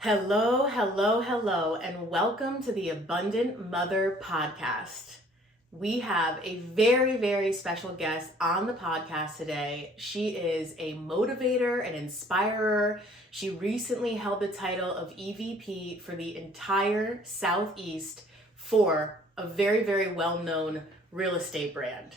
Hello, hello, hello, and welcome to the Abundant Mother Podcast. We have a very, very special guest on the podcast today. She is a motivator, an inspirer. She recently held the title of EVP for the entire Southeast for a very, very well known real estate brand.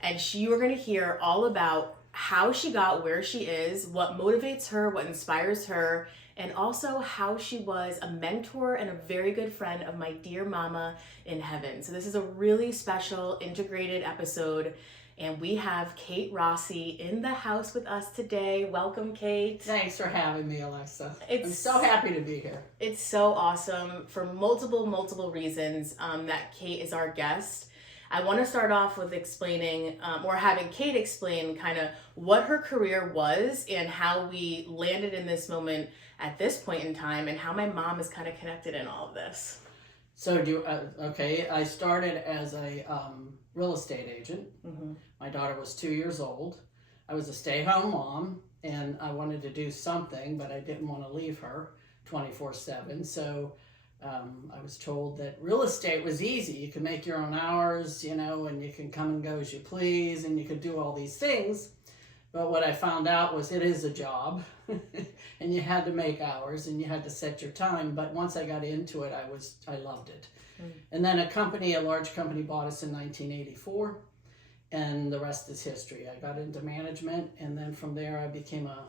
And you are going to hear all about how she got where she is, what motivates her, what inspires her, and also how she was a mentor and a very good friend of my dear mama in heaven. So this is a really special integrated episode, and we have Kate Rossi in the house with us today. Welcome, Kate. Thanks for having me, Alexa. I'm so happy to be here. It's so awesome for multiple reasons that Kate is our guest. I want to start off with explaining or having Kate explain kind of what her career was and how we landed in this moment at this point in time and how my mom is kind of connected in all of this. So I started as a real estate agent. Mm-hmm. My daughter was 2 years old. I was a stay-home mom and I wanted to do something, but I didn't want to leave her 24/7. So I was told that real estate was easy. You can make your own hours, and you can come and go as you please, and you could do all these things. But what I found out was it is a job, and you had to make hours, and you had to set your time. But once I got into it, I loved it. Mm. And then a large company bought us in 1984, and the rest is history. I got into management, and then from there I became a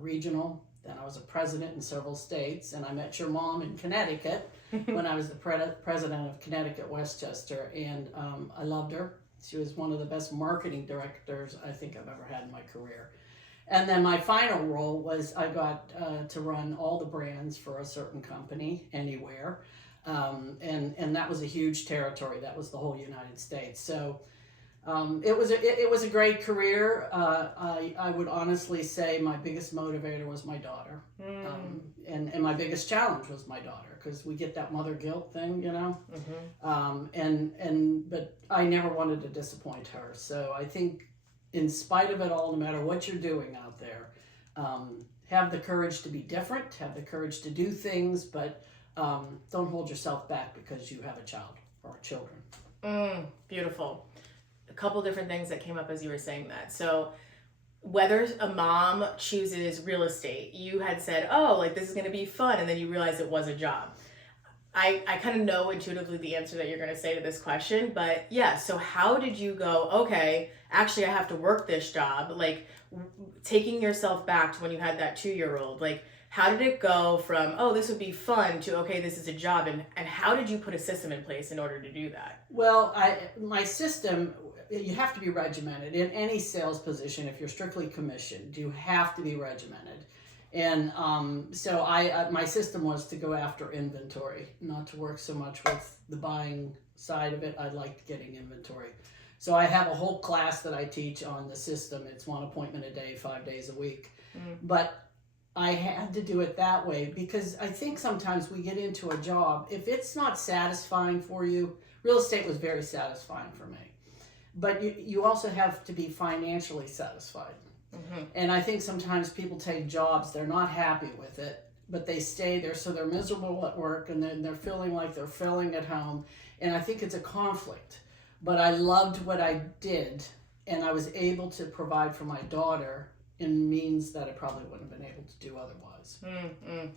regional. Then I was a president in several states, and I met your mom in Connecticut when I was the president of Connecticut Westchester, and I loved her. She was one of the best marketing directors I think I've ever had in my career. And then my final role was I got to run all the brands for a certain company anywhere, and that was a huge territory. That was the whole United States. So it was a great career. I would honestly say my biggest motivator was my daughter, and my biggest challenge was my daughter, because we get that mother guilt thing, Mm-hmm. But I never wanted to disappoint her. So I think, in spite of it all, no matter what you're doing out there, have the courage to be different, have the courage to do things, but don't hold yourself back because you have a child or children. Beautiful. A couple different things that came up as you were saying that. So whether a mom chooses real estate, you had said, oh, like this is going to be fun, and then you realized it was a job. I kind of know intuitively the answer that you're going to say to this question, but yeah, so how did you go, okay, actually I have to work this job, like taking yourself back to when you had that 2-year-old, like how did it go from, oh, this would be fun to, okay, this is a job, and how did you put a system in place in order to do that? Well, my system, you have to be regimented. In any sales position, if you're strictly commissioned, you have to be regimented. And so my system was to go after inventory, not to work so much with the buying side of it. I liked getting inventory. So I have a whole class that I teach on the system. It's 1 appointment a day, 5 days a week. But I had to do it that way because I think sometimes we get into a job, if it's not satisfying for you. Real estate was very satisfying for me. But you also have to be financially satisfied. Mm-hmm. And I think sometimes people take jobs, they're not happy with it, but they stay there, so they're miserable at work, and then they're feeling like they're failing at home. And I think it's a conflict. But I loved what I did, and I was able to provide for my daughter in means that I probably wouldn't have been able to do otherwise. Mm-hmm.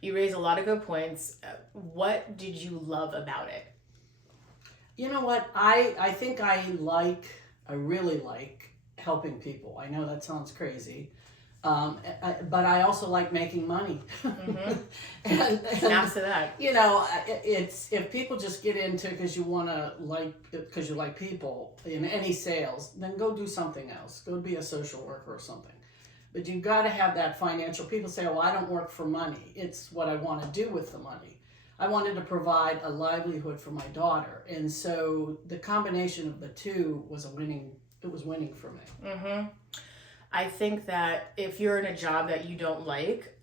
You raise a lot of good points. What did you love about it? You know what? I think I really like helping people. I know that sounds crazy, but I also like making money. Mm-hmm. and Snaps to that. It's if people just get into because you like people in any sales, then go do something else. Go be a social worker or something. But you've got to have that financial. People say, "Well, I don't work for money. It's what I want to do with the money." I wanted to provide a livelihood for my daughter, and so the combination of the two was winning. It was winning for me. Mm-hmm. I think that if you're in a job that you don't like,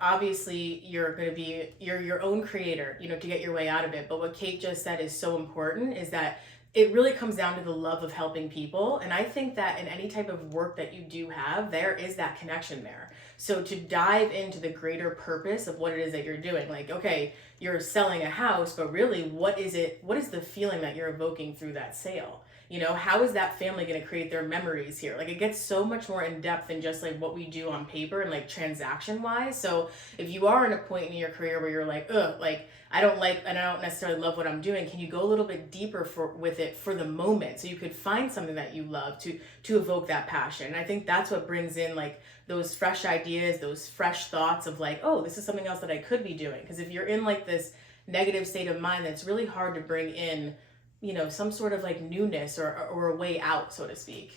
obviously you're going to be your own creator, to get your way out of it. But what Kate just said is so important, is that it really comes down to the love of helping people. And I think that in any type of work that you do have, there is that connection there. So to dive into the greater purpose of what it is that you're doing, like, okay, you're selling a house, but really what is it? What is the feeling that you're evoking through that sale? You know, how is that family going to create their memories here? Like, it gets so much more in depth than just like what we do on paper and like transaction wise. So if you are in a point in your career where you're like, ugh, like I don't like and I don't necessarily love what I'm doing, can you go a little bit deeper with it for the moment, so you could find something that you love to evoke that passion? And I think that's what brings in like those fresh ideas, those fresh thoughts of like, oh, this is something else that I could be doing. Because if you're in like this negative state of mind, that's really hard to bring in, you know, some sort of like newness or a way out, so to speak.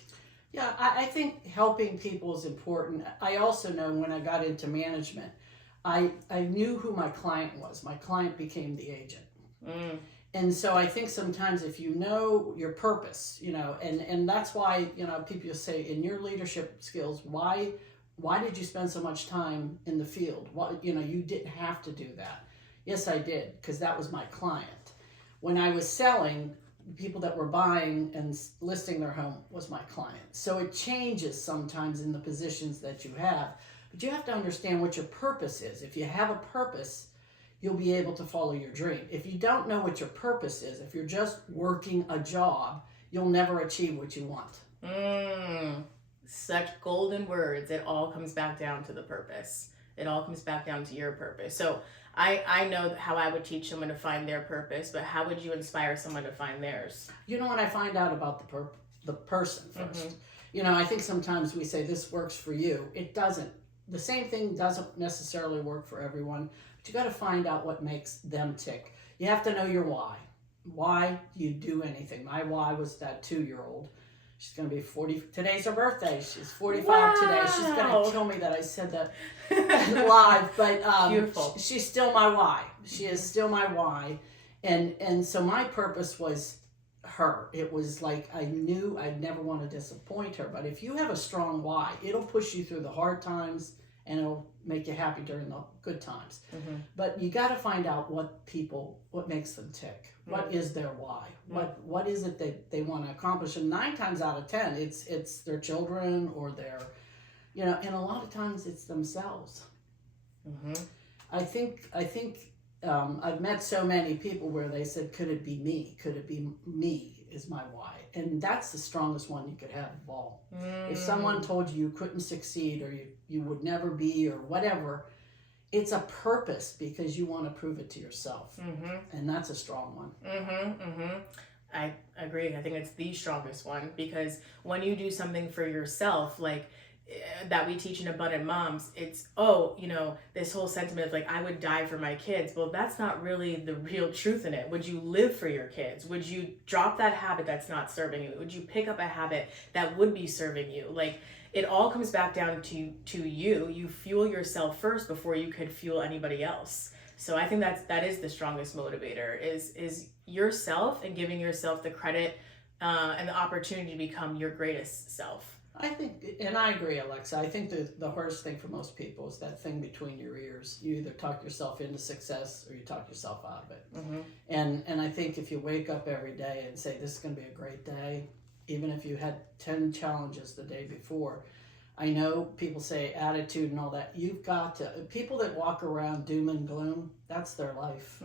Yeah, I think helping people is important. I also know when I got into management, I knew who my client was. My client became the agent. And so I think sometimes if you know your purpose, you know, and that's why, you know, people say in your leadership skills, why did you spend so much time in the field? Why, you know, you didn't have to do that. Yes, I did, because that was my client. When I was selling, people that were buying and listing their home was my client. So it changes sometimes in the positions that you have, but you have to understand what your purpose is. If you have a purpose, you'll be able to follow your dream. If you don't know what your purpose is, if you're just working a job, you'll never achieve what you want. Such golden words. It all comes back down to the purpose. It all comes back down to your purpose. So I know how I would teach someone to find their purpose, but how would you inspire someone to find theirs? You know, when I find out about the person first, you know, I think sometimes we say this works for you. It doesn't. The same thing doesn't necessarily work for everyone, but you got to find out what makes them tick. You have to know your why. Why do you do anything? My why was that 2-year-old. She's going to be 40. Today's her birthday. She's 45 today. She's going to kill me that I said that live. But beautiful. She's still my why. She is still my why. And so my purpose was her. It was like I knew I'd never want to disappoint her. But if you have a strong why, it'll push you through the hard times and it'll make you happy during the good times. But you got to find out what makes them tick. What is their why? What is it that they want to accomplish? And 9 times out of 10, it's their children or their, you know, and a lot of times it's themselves. I think I've met so many people where they said, could it be me? Could it be me is my why? And that's the strongest one you could have of all. If someone told you couldn't succeed or you would never be or whatever, it's a purpose because you want to prove it to yourself. And that's a strong one. I agree. I think it's the strongest one, because when you do something for yourself, like that we teach in Abundant Moms, it's, oh, you know, this whole sentiment of like, I would die for my kids. Well, that's not really the real truth in it. Would you live for your kids? Would you drop that habit that's not serving you? Would you pick up a habit that would be serving you? Like, it all comes back down to you. You fuel yourself first before you could fuel anybody else. So I think that is the strongest motivator, is yourself, and giving yourself the credit and the opportunity to become your greatest self. I think, and I agree, Alexa, I think the hardest thing for most people is that thing between your ears. You either talk yourself into success or you talk yourself out of it. And I think if you wake up every day and say, this is going to be a great day, even if you had 10 challenges the day before. I know people say attitude and all that. You've got to, people that walk around doom and gloom, that's their life.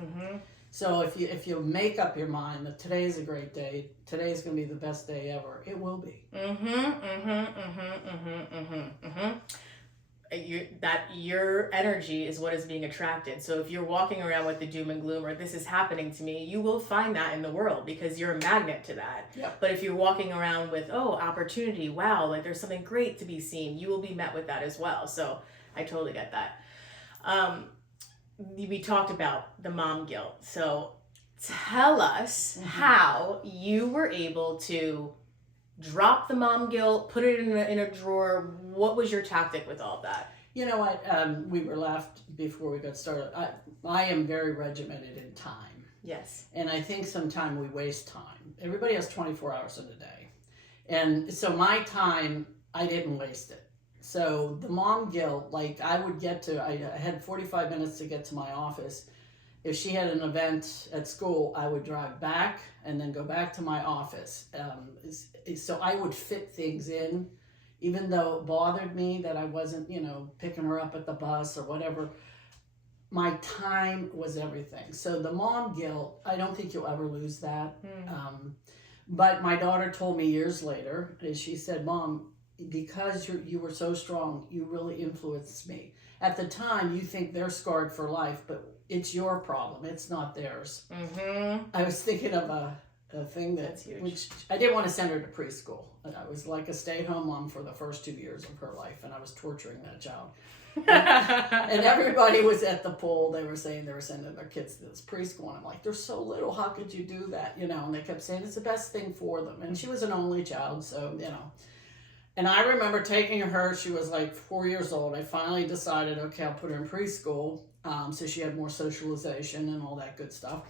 So if you make up your mind that today's a great day, today's going to be the best day ever, it will be. Your energy is what is being attracted. So if you're walking around with the doom and gloom, or this is happening to me, you will find that in the world because you're a magnet to that. But if you're walking around with, oh, opportunity, wow, like there's something great to be seen, you will be met with that as well. So I totally get that. We talked about the mom guilt. So tell us how you were able to drop the mom guilt, put it in a drawer. What was your tactic with all of that? You know what? We were laughed before we got started. I am very regimented in time. Yes. And I think sometimes we waste time. Everybody has 24 hours in a day. And so my time, I didn't waste it. So the mom guilt, like I had 45 minutes to get to my office. if she had an event at school, I would drive back and then go back to my office. So I would fit things in, even though it bothered me that I wasn't, picking her up at the bus or whatever. My time was everything. So the mom guilt, I don't think you'll ever lose that. But my daughter told me years later, and she said, Mom, because you were so strong, you really influenced me. At the time, you think they're scarred for life, but it's your problem. It's not theirs. I was thinking of a thing That's huge. which I didn't want to send her to preschool. I was like a stay-at-home mom for the first 2 years of her life, and I was torturing that child. And everybody was at the pool. They were saying they were sending their kids to this preschool, and I'm like, they're so little. How could you do that? And they kept saying it's the best thing for them. And she was an only child, so And I remember taking her. She was like 4 years old. I finally decided, okay, I'll put her in preschool, so she had more socialization and all that good stuff.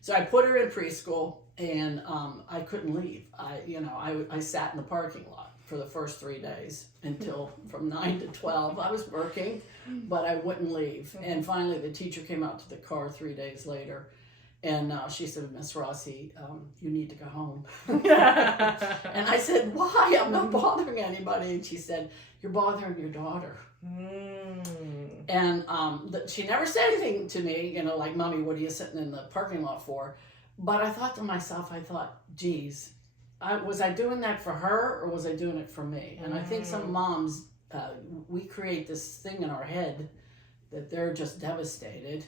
So I put her in preschool, and I couldn't leave. I sat in the parking lot for the first 3 days until from 9 to 12. I was working, but I wouldn't leave. And finally, the teacher came out to the car 3 days later, and she said, Miss Rossi, you need to go home. And I said, why? I'm not bothering anybody. And she said, you're bothering your daughter. And she never said anything to me, like, Mommy, what are you sitting in the parking lot for? But I thought to myself, geez, was I doing that for her, or was I doing it for me? And I think some moms, we create this thing in our head that they're just devastated.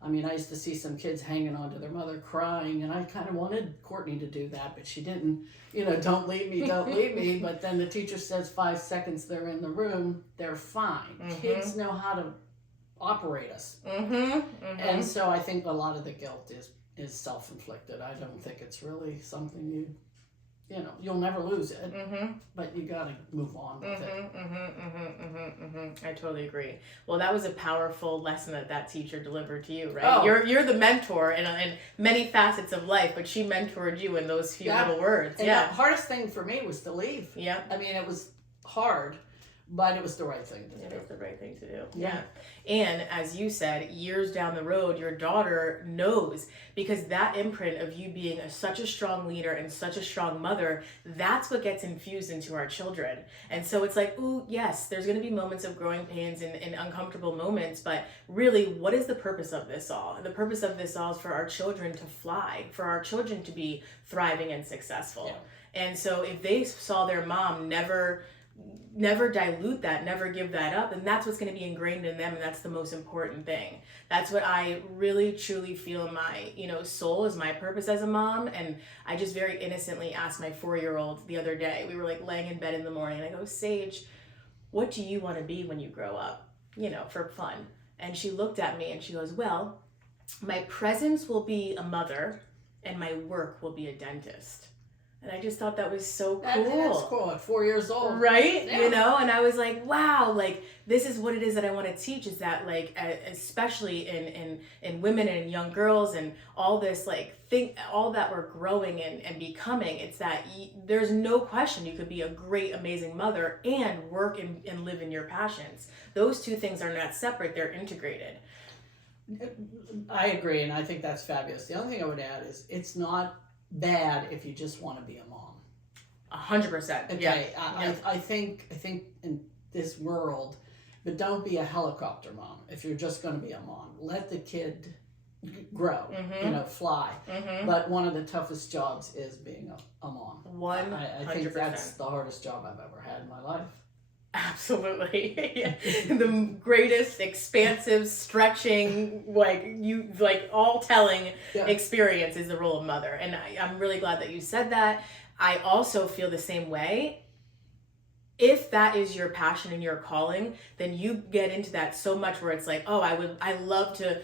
I mean, I used to see some kids hanging on to their mother crying, and I kind of wanted Courtney to do that, but she didn't. Don't leave me, don't leave me. But then the teacher says 5 seconds they're in the room, they're fine. Kids know how to operate us. And so I think a lot of the guilt is self-inflicted. I don't think it's really something you'll never lose it, but you got to move on with it. I totally agree. Well, that was a powerful lesson that teacher delivered to you, right? Oh. You're the mentor in many facets of life, but she mentored you in those few little words. And the hardest thing for me was to leave. Yeah. I mean, it was hard, but it was the right thing to do. It was the right thing to do. Yeah. And as you said, years down the road, your daughter knows, because that imprint of you being such a strong leader and such a strong mother, that's what gets infused into our children. And so it's like, ooh, yes, there's going to be moments of growing pains and uncomfortable moments, but really, what is the purpose of this all? The purpose of this all is for our children to fly, for our children to be thriving and successful. Yeah. And so if they saw their mom never dilute that, never give that up, and that's what's going to be ingrained in them, and that's the most important thing. That's what I really truly feel in my soul is my purpose as a mom. And I just very innocently asked my 4-year-old the other day, we were like laying in bed in the morning, and I go, Sage, what do you want to be when you grow up, for fun? And she looked at me and she goes, well, my presence will be a mother and my work will be a dentist. And I just thought that was so cool. That's cool at 4 years old. Right? Yeah. And I was like, wow, like, this is what it is that I want to teach, is that, like, especially in women and in young girls and all this, like, all that we're growing and becoming, it's that there's no question you could be a great, amazing mother and work and live in your passions. Those two things are not separate, they're integrated. I agree, and I think that's fabulous. The only thing I would add is it's not bad if you just want to be a mom. 100%. Okay, yeah. I think in this world, but don't be a helicopter mom if you're just going to be a mom. Let the kid grow, fly. But one of the toughest jobs is being a mom. 100%. I think that's the hardest job I've ever had in my life. Absolutely. The greatest expansive, stretching, all telling experience is the role of mother. And I'm really glad that you said that. I also feel the same way. If that is your passion and your calling, then you get into that so much where it's like, oh, I love to,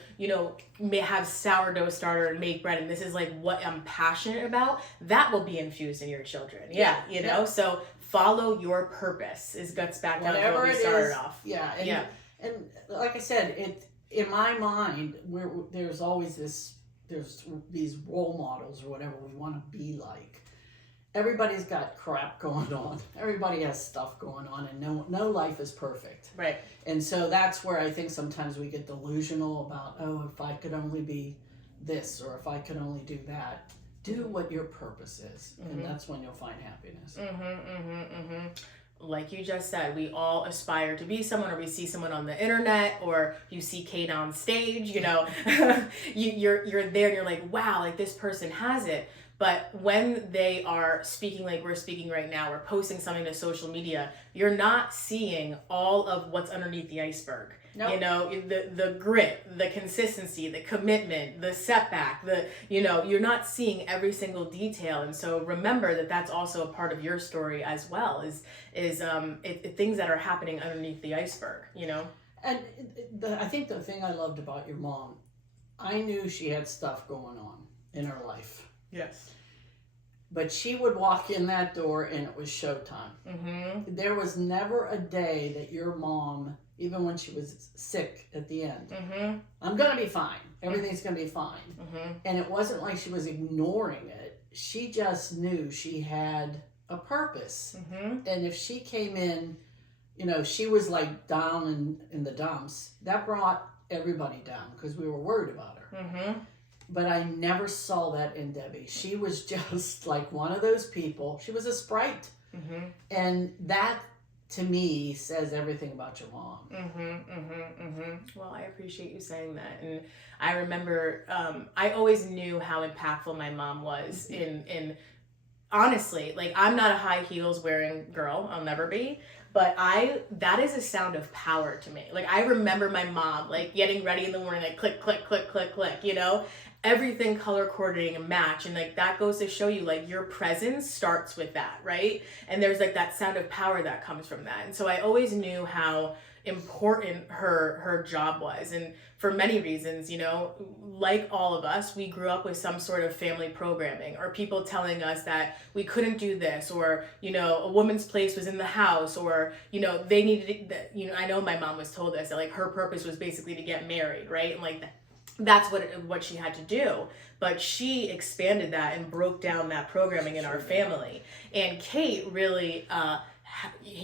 have sourdough starter and make bread, and this is like what I'm passionate about. That will be infused in your children. Yeah. So follow your purpose gets back down to what we started off. Yeah. And like I said, in my mind, there's always there's these role models or whatever we want to be like. everybody's got crap going on. Everybody has stuff going on, and no life is perfect. Right. And so that's where I think sometimes we get delusional about, oh, if I could only be this, or if I could only do that. Do what your purpose is, and that's when you'll find happiness. Like you just said, we all aspire to be someone, or we see someone on the internet, or you see Kate on stage, you know, you're there and you're like, wow, like this person has it. But when they are speaking like we're speaking right now, or posting something to social media, you're not seeing all of what's underneath the iceberg. Nope. You know, the grit, the consistency, the commitment, the setback, you're not seeing every single detail. And so remember that that's also a part of your story as well, is things that are happening underneath the iceberg, you know? And I think the thing I loved about your mom, I knew she had stuff going on in her life. Yes. But she would walk in that door and it was showtime. Mm-hmm. There was never a day that your mom, even when she was sick at the end, I'm going to be fine. Everything's going to be fine. And it wasn't like she was ignoring it. She just knew she had a purpose. And if she came in, you know, she was like down in the dumps, that brought everybody down because we were worried about her. But I never saw that in Debbie. She was just like one of those people. She was a sprite. And that, to me, says everything about your mom. Well, I appreciate you saying that. And I remember, I always knew how impactful my mom was in honestly, like, I'm not a high heels wearing girl. I'll never be. But that is a sound of power to me. Like, I remember my mom, like, getting ready in the morning, like, click, click, click, click, click, you know? Everything color coordinating and match. And, like, that goes to show you, like, your presence starts with that, right? And there's, like, that sound of power that comes from that. And so I always knew how important her job was. And for many reasons, you know, like all of us, we grew up with some sort of family programming, or people telling us that we couldn't do this, or, you know, a woman's place was in the house, or, you know, they needed, you know, I know my mom was told this, that, like, her purpose was basically to get married, right? And, like, that's what she had to do. But she expanded that and broke down that programming in our family. And Kate really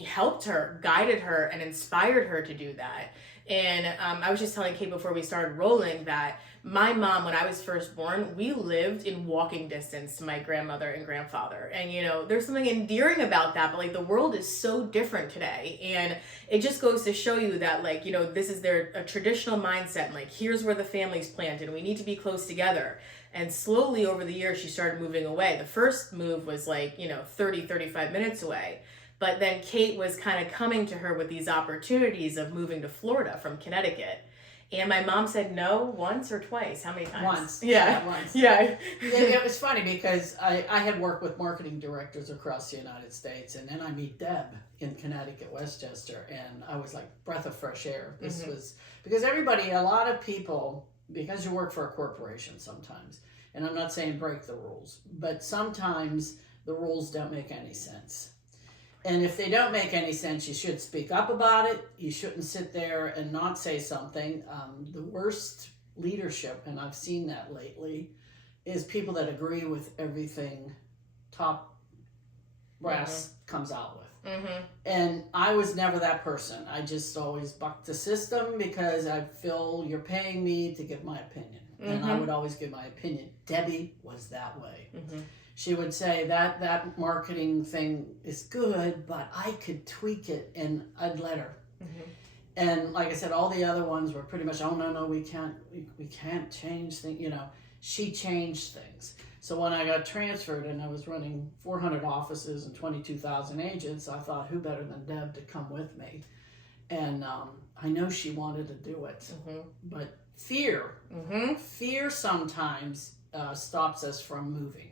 helped her, guided her, and inspired her to do that. And I was just telling Kate before we started rolling that my mom, when I was first born, we lived in walking distance to my grandmother and grandfather. And, you know, there's something endearing about that, but, like, the world is so different today. And it just goes to show you that, like, you know, this is a traditional mindset. And, like, here's where the family's planted, and we need to be close together. And slowly over the years, she started moving away. The first move was, like, you know, 35 minutes away. But then Kate was kind of coming to her with these opportunities of moving to Florida from Connecticut. And my mom said no once or twice. How many times? Once. Yeah. Once. Yeah. It was funny because I had worked with marketing directors across the United States, and then I meet Deb in Connecticut, Westchester, and I was like, breath of fresh air. This was, because a lot of people, because you work for a corporation sometimes, and I'm not saying break the rules, but sometimes the rules don't make any sense. And if they don't make any sense, you should speak up about it. You shouldn't sit there and not say something. The worst leadership, and I've seen that lately, is people that agree with everything top brass comes out with. And I was never that person. I just always bucked the system because I feel you're paying me to give my opinion. And I would always give my opinion. Debbie was that way. She would say that marketing thing is good, but I could tweak it, and I'd let her. And like I said, all the other ones were pretty much, oh no, we can't change things. You know, she changed things. So when I got transferred and I was running 400 offices and 22,000 agents, I thought, who better than Deb to come with me? And I know she wanted to do it, but fear sometimes stops us from moving.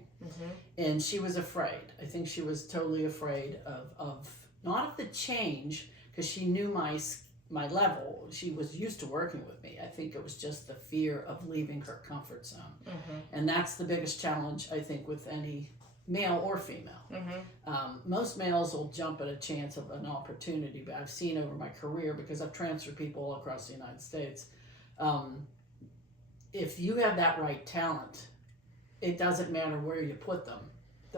And she was afraid. I think she was totally afraid of not of the change, because she knew my level. She was used to working with me. I think it was just the fear of leaving her comfort zone. And that's the biggest challenge, I think, with any male or female. Most males will jump at a chance of an opportunity, but I've seen over my career, because I've transferred people all across the United States, if you have that right talent, it doesn't matter where you put them,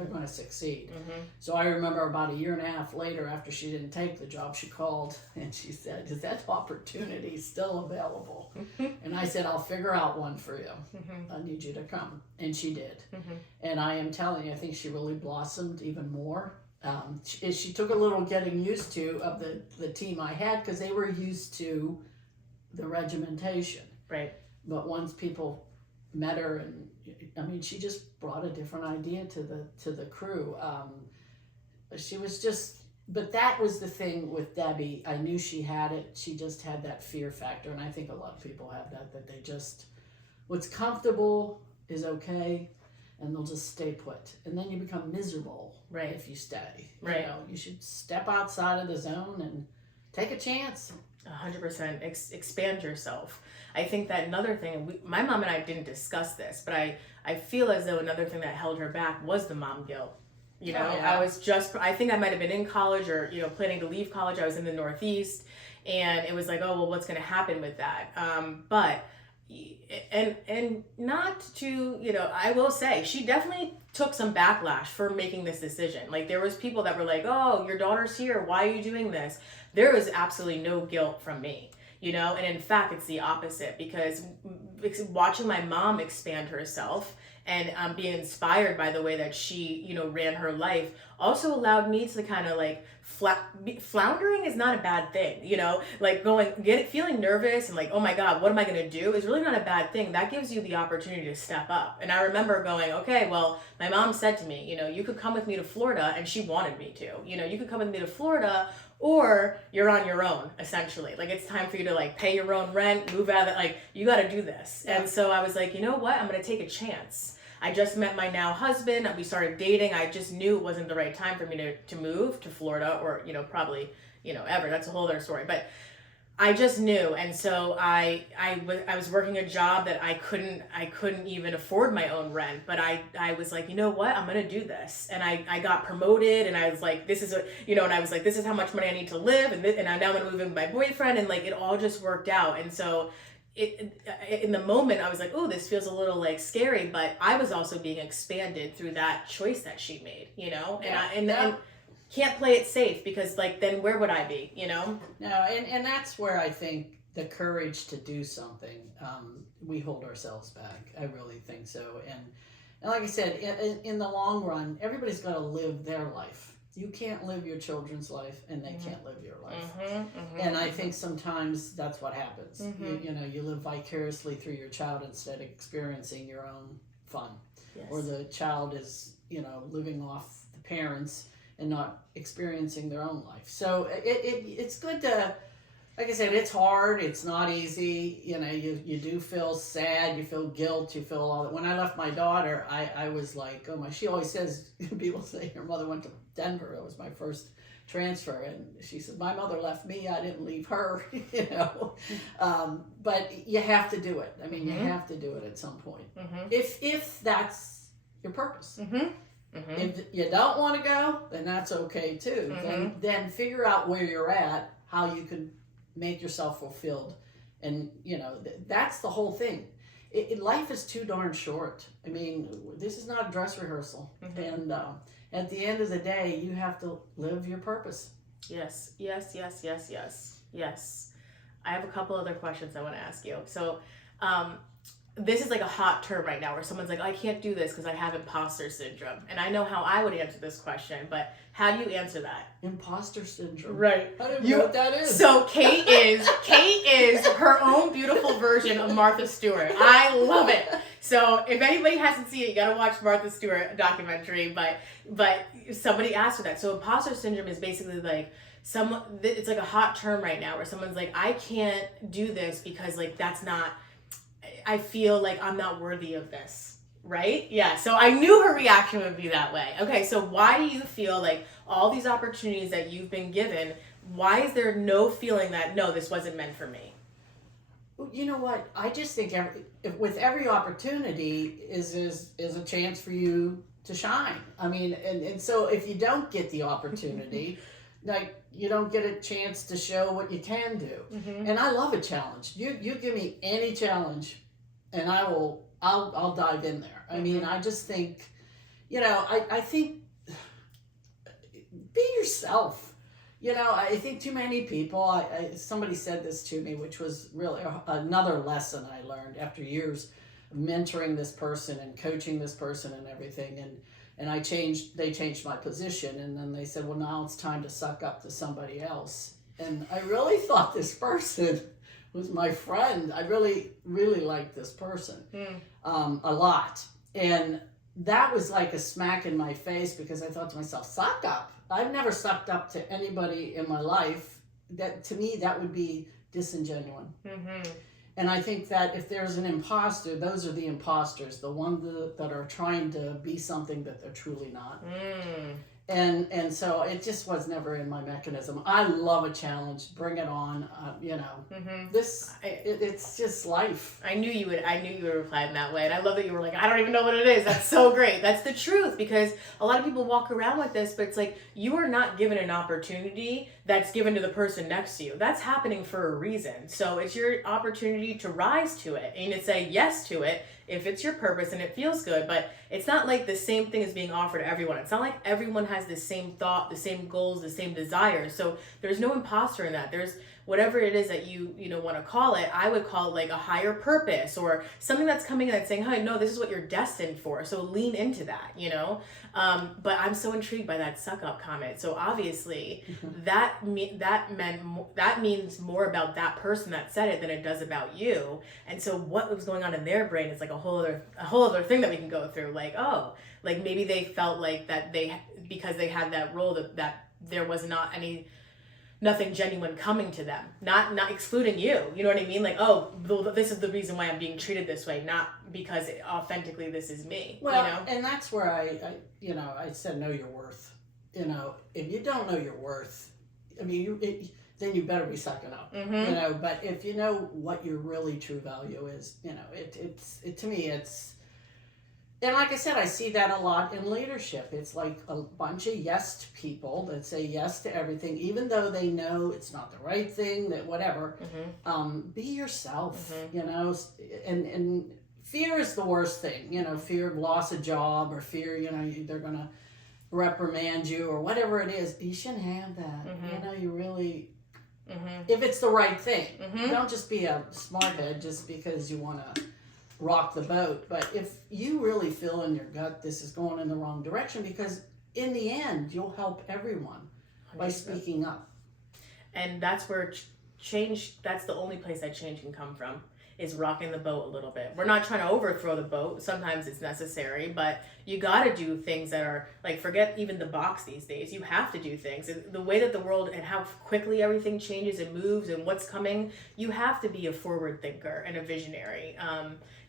they're going to succeed. So I remember about a year and a half later, after she didn't take the job, she called and she said, is that opportunity still available? And I said, I'll figure out one for you. I need you to come. And she did. And I am telling you, I think she really blossomed even more. She took a little getting used to of the team I had, because they were used to the regimentation. Right. But once people met her, and I mean, she just brought a different idea to the crew. She was just, but that was the thing with Debbie. I knew she had it. She just had that fear factor, and I think a lot of people have that they just, what's comfortable is okay, and they'll just stay put, and then you become miserable. Right. If you stay. Right. You know, you should step outside of the zone and take a chance. 100%. Expand yourself. I think that another thing, my mom and I didn't discuss this, but I feel as though another thing that held her back was the mom guilt. You know, I think I might have been in college, or, you know, planning to leave college. I was in the Northeast, and it was like, oh, well, what's going to happen with that? But not to, you know, I will say she definitely took some backlash for making this decision. Like, there was people that were like, oh, your daughter's here, why are you doing this? There was absolutely no guilt from me, you know, and in fact it's the opposite, because watching my mom expand herself and being inspired by the way that she, you know, ran her life also allowed me to kind of like floundering is not a bad thing, you know, like feeling nervous and like, oh my God, what am I going to do is really not a bad thing. That gives you the opportunity to step up. And I remember going, okay, well, my mom said to me, you know, you could come with me to Florida, and she wanted me to, you know, you could come with me to Florida, or you're on your own, essentially. Like, it's time for you to like pay your own rent, move out of it. Like, you got to do this. Yeah. And so I was like, you know what? I'm going to take a chance. I just met my now husband. We started dating. I just knew it wasn't the right time for me to move to Florida, or, you know, probably, you know, ever. That's a whole other story. But I just knew. And so I was working a job that I couldn't even afford my own rent. But I was like, you know what? I'm going to do this. And I got promoted, and I was like, this is and I was like, this is how much money I need to live. And I'm now going to move in with my boyfriend. And like, it all just worked out. And so in the moment, I was like, oh, this feels a little like scary, but I was also being expanded through that choice that she made, you know, and can't play it safe, because like, then where would I be, you know? No, and that's where I think the courage to do something, we hold ourselves back. I really think so. And like I said, in the long run, everybody's got to live their life. You can't live your children's life, and they can't live your life. And I think sometimes that's what happens. You know, you live vicariously through your child instead of experiencing your own fun. Yes. Or the child is, you know, living off the parents and not experiencing their own life. So it's good to, like I said, it's hard. It's not easy. You know, you do feel sad. You feel guilt. You feel all that. When I left my daughter, I was like, oh my, she always says, people say her mother went to Denver. That was my first transfer. And she said, my mother left me. I didn't leave her, you know. But you have to do it. I mean, you have to do it at some point. If that's your purpose. If you don't want to go, then that's okay too. Then figure out where you're at, how you can make yourself fulfilled. And, you know, that's the whole thing. Life is too darn short. I mean, this is not a dress rehearsal. And at the end of the day, you have to live your purpose. Yes. I have a couple other questions I want to ask you. So, this is like a hot term right now, where someone's like, I can't do this because I have imposter syndrome. And I know how I would answer this question, but how do you answer that? Imposter syndrome. Right. I don't know what that is. So Kate is her own beautiful version of Martha Stewart. I love it. So if anybody hasn't seen it, you gotta watch Martha Stewart documentary, but somebody asked her that. So imposter syndrome is basically like, it's like a hot term right now, where someone's like, I can't do this because like, I feel like I'm not worthy of this, right? Yeah, so I knew her reaction would be that way. Okay, so why do you feel like all these opportunities that you've been given, why is there no feeling that, no, this wasn't meant for me? You know what? I just think with every opportunity is a chance for you to shine. I mean, and so if you don't get the opportunity, like, you don't get a chance to show what you can do. And I love a challenge. You give me any challenge, and I'll dive in there. I mean, I just think, I think be yourself. I think too many people, somebody said this to me, which was really another lesson I learned after years of mentoring this person and coaching this person and everything. And they changed my position. And then they said, well, now it's time to suck up to somebody else. And I really thought this person was my friend. I really, really liked this person a lot. And that was like a smack in my face, because I thought to myself, suck up. I've never sucked up to anybody in my life. That, to me, that would be disingenuous. And I think that if there's an imposter, those are the imposters, the ones that are trying to be something that they're truly not. And so it just was never in my mechanism. I love a challenge. Bring it on. It's just life. I knew you would reply in that way. And I love that you were like, I don't even know what it is. That's so great. That's the truth, because a lot of people walk around with this, but it's like, you are not given an opportunity that's given to the person next to you. That's happening for a reason. So it's your opportunity to rise to it and to say yes to it if it's your purpose and it feels good. But it's not like the same thing is being offered to everyone. It's not like everyone has the same thought, the same goals, the same desires. So there's no imposter in that. There's whatever it is that you want to call it. I would call it like a higher purpose, or something that's coming in that's saying, hey, no, this is what you're destined for. So lean into that, But I'm so intrigued by that suck up comment. So obviously that means more about that person that said it than it does about you. And so what was going on in their brain is like a whole other thing that we can go through. Like, oh, like maybe they felt like that because they had that role that there was nothing genuine coming to them, not excluding you. You know what I mean? Like, oh, this is the reason why I'm being treated this way, not because authentically this is me. Well, and that's where I said, know your worth. If you don't know your worth, I mean, then you better be sucking up. But if you know what your really true value is, to me, it's. And like I said, I see that a lot in leadership. It's like a bunch of yes people that say yes to everything, even though they know it's not the right thing, that whatever. Be yourself, and fear is the worst thing. Fear of loss of job, or fear, they're going to reprimand you or whatever it is. You shouldn't have that. You really, if it's the right thing. Don't just be a smarthead just because you want to rock the boat. But if you really feel in your gut this is going in the wrong direction, because in the end you'll help everyone by 100%. Speaking up. And that's where that's the only place that change can come from, is rocking the boat a little bit. We're not trying to overthrow the boat. Sometimes it's necessary, but you got to do things that are like, forget even the box these days. You have to do things. The way that the world and how quickly everything changes and moves and what's coming, you have to be a forward thinker and a visionary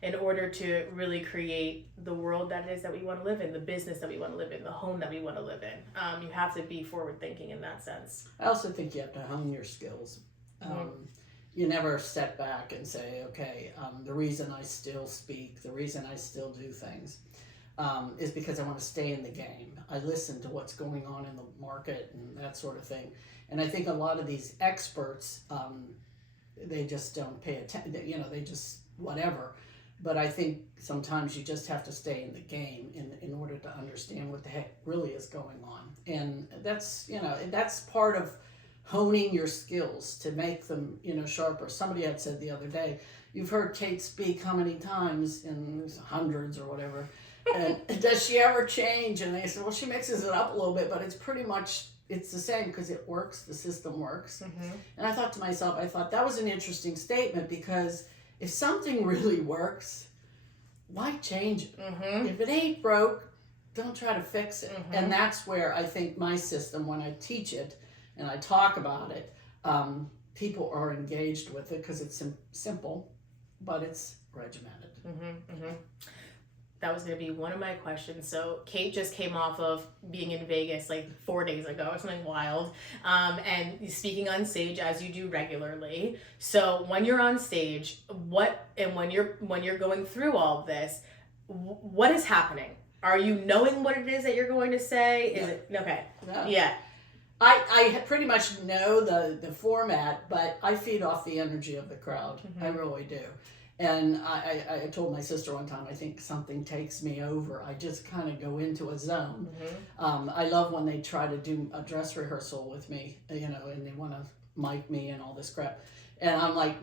in order to really create the world that it is that we want to live in, the business that we want to live in, the home that we want to live in. You have to be forward thinking in that sense. I also think you have to hone your skills. You never step back and say, okay, the reason I still speak, the reason I still do things is because I want to stay in the game. I listen to what's going on in the market and that sort of thing. And I think a lot of these experts, they just don't pay attention, they just whatever. But I think sometimes you just have to stay in the game in order to understand what the heck really is going on. And that's, that's part of honing your skills to make them, sharper. Somebody had said the other day, you've heard Kate speak how many times, in hundreds or whatever, and does she ever change? And they said, well, she mixes it up a little bit, but it's pretty much, it's the same because it works, the system works. And I thought to myself, that was an interesting statement, because if something really works, why change it? If it ain't broke, don't try to fix it. And that's where I think my system, when I teach it, and I talk about it, people are engaged with it because it's simple, but it's regimented. That was going to be one of my questions. So Kate just came off of being in Vegas like 4 days ago or something wild, and speaking on stage as you do regularly. So when you're on stage, when you're going through all of this, what is happening? Are you knowing what it is that you're going to say? Is it okay? No. Yeah. I pretty much know the format, but I feed off the energy of the crowd. I really do. And I told my sister one time, I think something takes me over. I just kind of go into a zone. I love when they try to do a dress rehearsal with me, you know, and they want to mic me and all this crap. And I'm like,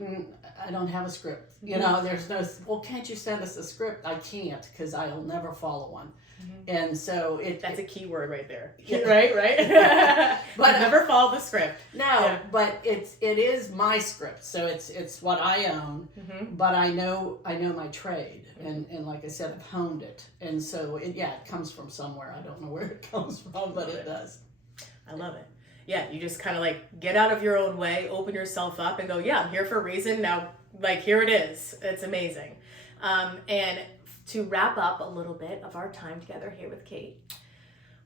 I don't have a script. You know, there's no, well, can't you send us a script? I can't, because I'll never follow one. And so that's a key word right there. Yeah. Right. But never follow the script. No, but it is my script, so it's what I own. But I know my trade, and like I said, I've honed it, and so it comes from somewhere. I don't know where it comes from, but it does. I love it. Yeah, you just kind of like get out of your own way, open yourself up, and go, yeah, I'm here for a reason. Now, like, here it is. It's amazing. And to wrap up a little bit of our time together here with Kate,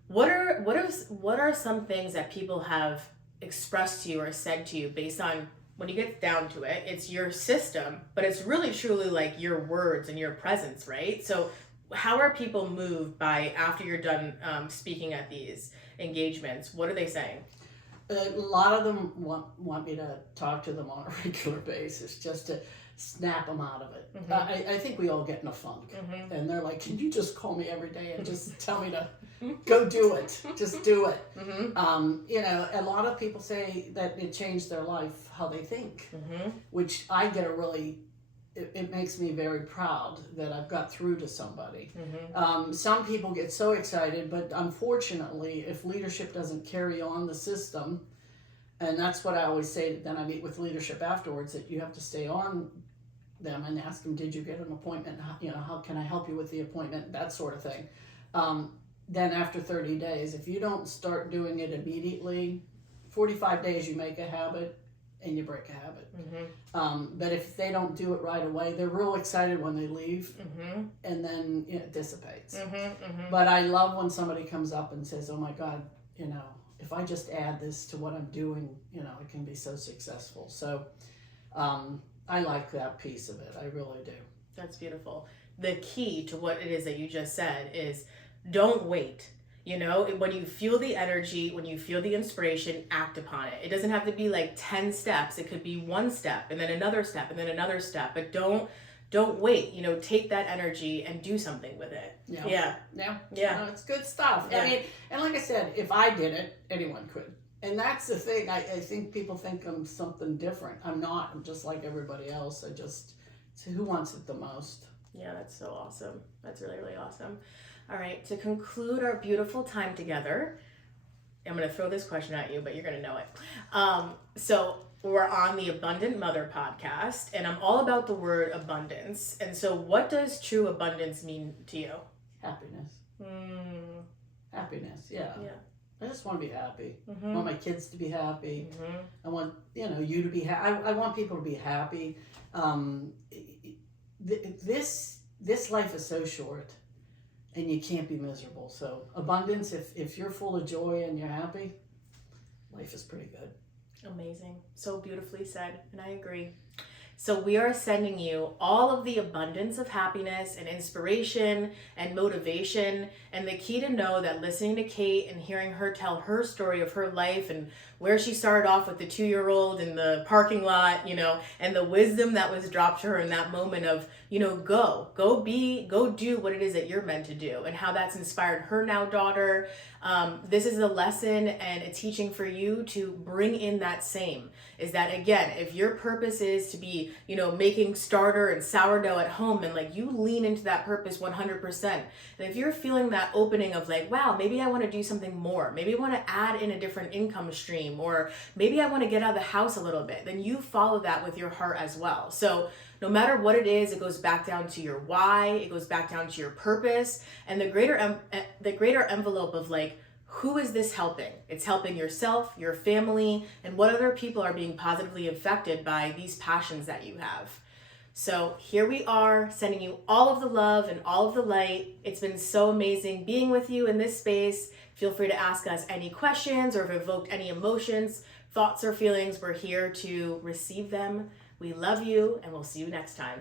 what are some things that people have expressed to you or said to you based on, when you get down to it, it's your system, but it's really truly like your words and your presence, right? So how are people moved by, after you're done speaking at these engagements, what are they saying? A lot of them want me to talk to them on a regular basis, just to snap them out of it. I think we all get in a funk, and they're like, can you just call me every day and just tell me to go do it, just do it. You know, a lot of people say that it changed their life, how they think, which I get it makes me very proud that I've got through to somebody. Some people get so excited, but unfortunately, if leadership doesn't carry on the system, and that's what I always say, then I meet with leadership afterwards, that you have to stay on them and ask them, did you get an appointment? You know, how can I help you with the appointment? That sort of thing. Then after 30 days, if you don't start doing it immediately, 45 days you make a habit, and you break a habit. But if they don't do it right away, they're real excited when they leave, and then it dissipates. But I love when somebody comes up and says, oh my God, you know, if I just add this to what I'm doing, you know, it can be so successful. So I like that piece of it. I really do. That's beautiful. The key to what it is that you just said is, don't wait. You know, when you feel the energy, when you feel the inspiration, act upon it. It doesn't have to be like 10 steps. It could be one step and then another step and then another step. But don't wait. You know, take that energy and do something with it. Yeah. No, it's good stuff. I mean, and like I said, if I did it, anyone could. And that's the thing. I think people think I'm something different. I'm not. I'm just like everybody else. So who wants it the most? Yeah, that's so awesome. That's really, really awesome. All right, to conclude our beautiful time together, I'm going to throw this question at you, but you're going to know it. So we're on the Abundant Mother podcast, and I'm all about the word abundance. And so what does true abundance mean to you? Happiness. Happiness, yeah. I just want to be happy. I want my kids to be happy. I want, you know, you to be happy. I want people to be happy. This life is so short. And you can't be miserable. So abundance, if you're full of joy and you're happy, life is pretty good. Amazing. So beautifully said. And I agree. So we are sending you all of the abundance of happiness and inspiration and motivation. And the key to know that listening to Kate and hearing her tell her story of her life and where she started off with the 2-year-old in the parking lot, you know, and the wisdom that was dropped to her in that moment of, you know, go do what it is that you're meant to do, and how that's inspired her now daughter. This is a lesson and a teaching for you to bring in that same, is that, again, if your purpose is to be, you know, making starter and sourdough at home, and like you lean into that purpose 100%. And if you're feeling that opening of like, wow, maybe I want to do something more, maybe I want to add in a different income stream, or maybe I want to get out of the house a little bit, then you follow that with your heart as well. So no matter what it is, it goes back down to your why, it goes back down to your purpose, and the greater envelope of like, who is this helping? It's helping yourself, your family, and what other people are being positively affected by these passions that you have. So here we are, sending you all of the love and all of the light. It's been so amazing being with you in this space. Feel free to ask us any questions, or if it evoked any emotions, thoughts, or feelings. We're here to receive them. We love you, and we'll see you next time.